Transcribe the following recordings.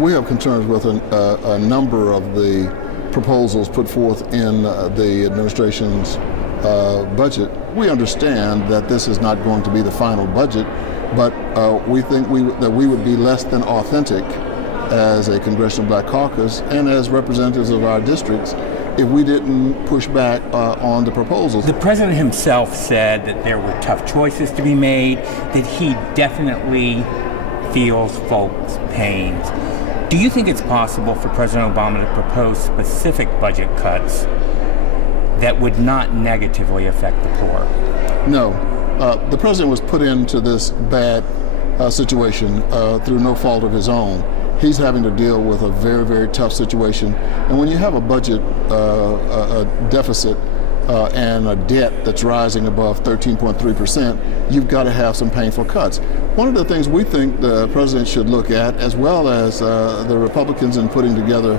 We have concerns with a number of the proposals put forth in the administration's budget. We understand that this is not going to be the final budget, but we think that we would be less than authentic as a Congressional Black Caucus and as representatives of our districts if we didn't push back on the proposals. The president himself said that there were tough choices to be made, that he definitely feels folks' pains. Do you think it's possible for President Obama to propose specific budget cuts that would not negatively affect the poor? No. The president was put into this bad situation through no fault of his own. He's having to deal with a very, very tough situation. And when you have a budget a deficit and a debt that's rising above 13.3%, you've got to have some painful cuts. One of the things we think the president should look at, as well as the Republicans in putting together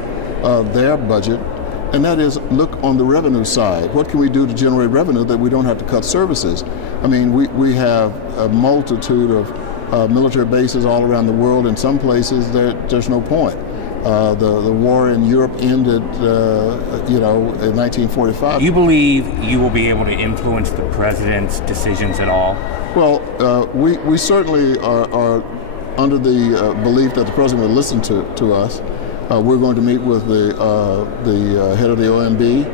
their budget, and that is look on the revenue side. What can we do to generate revenue that we don't have to cut services? I mean, we have a multitude of military bases all around the world. In some places, there's no point. The war in Europe ended, in 1945. You believe you will be able to influence the president's decisions at all? Well, we certainly are under the belief that the president will listen to us. We're going to meet with the head of the OMB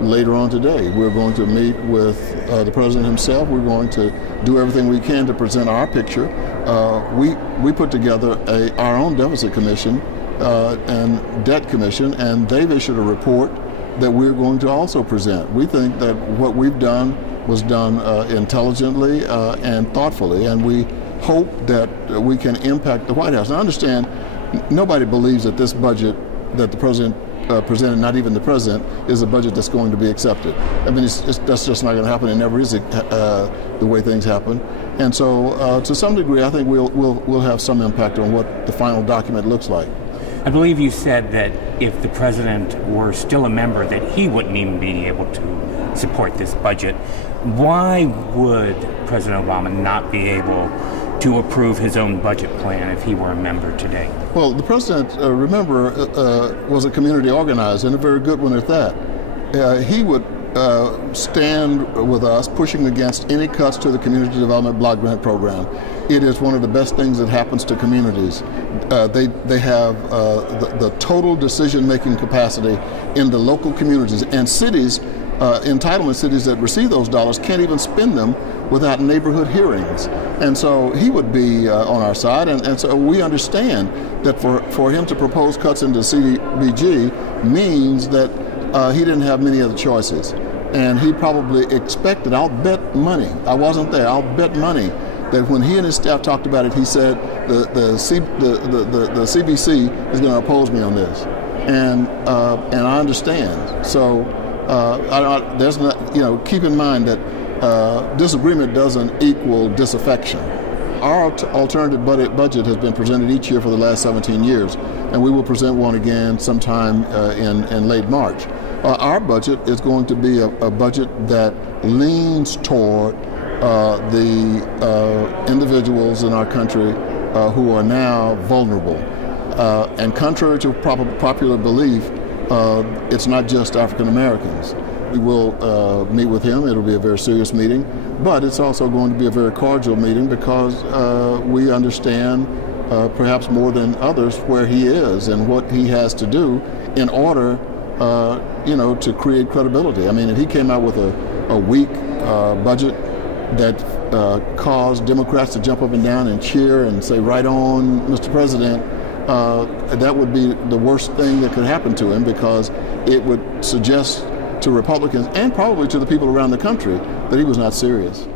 later on today. We're going to meet with the president himself. We're going to do everything we can to present our picture. We put together our own deficit commission and debt commission, and they've issued a report that we're going to also present. We think that what we've done was done intelligently and thoughtfully, and we hope that we can impact the White House. Now, understand, nobody believes that this budget that the president presented, not even the president, is a budget that's going to be accepted. I mean, that's just not going to happen. It never is the way things happen. And so, to some degree, I think we'll have some impact on what the final document looks like. I believe you said that if the president were still a member, that he wouldn't even be able to support this budget. Why would President Obama not be able to approve his own budget plan if he were a member today? Well, the president, remember, was a community organizer, and a very good one at that. He would stand with us pushing against any cuts to the Community Development Block Grant Program. It is one of the best things that happens to communities. They have the total decision-making capacity in the local communities, and cities, entitlement cities that receive those dollars can't even spend them without neighborhood hearings. And so he would be on our side, and so we understand that for him to propose cuts into CBG means that he didn't have many other choices. And he probably expected, I'll bet money, I wasn't there, I'll bet money that when he and his staff talked about it, he said the CBC is going to oppose me on this. And I understand. So there's not, keep in mind that disagreement doesn't equal disaffection. Our alternative budget has been presented each year for the last 17 years, and we will present one again sometime in late March. Our budget is going to be a budget that leans toward the individuals in our country who are now vulnerable. And contrary to popular belief, it's not just African Americans. We will meet with him. It'll be a very serious meeting, but it's also going to be a very cordial meeting because we understand perhaps more than others where he is and what he has to do in order to create credibility. I mean, if he came out with a weak budget that caused Democrats to jump up and down and cheer and say, "Right on, Mr. President," that would be the worst thing that could happen to him, because it would suggest to Republicans and probably to the people around the country that he was not serious.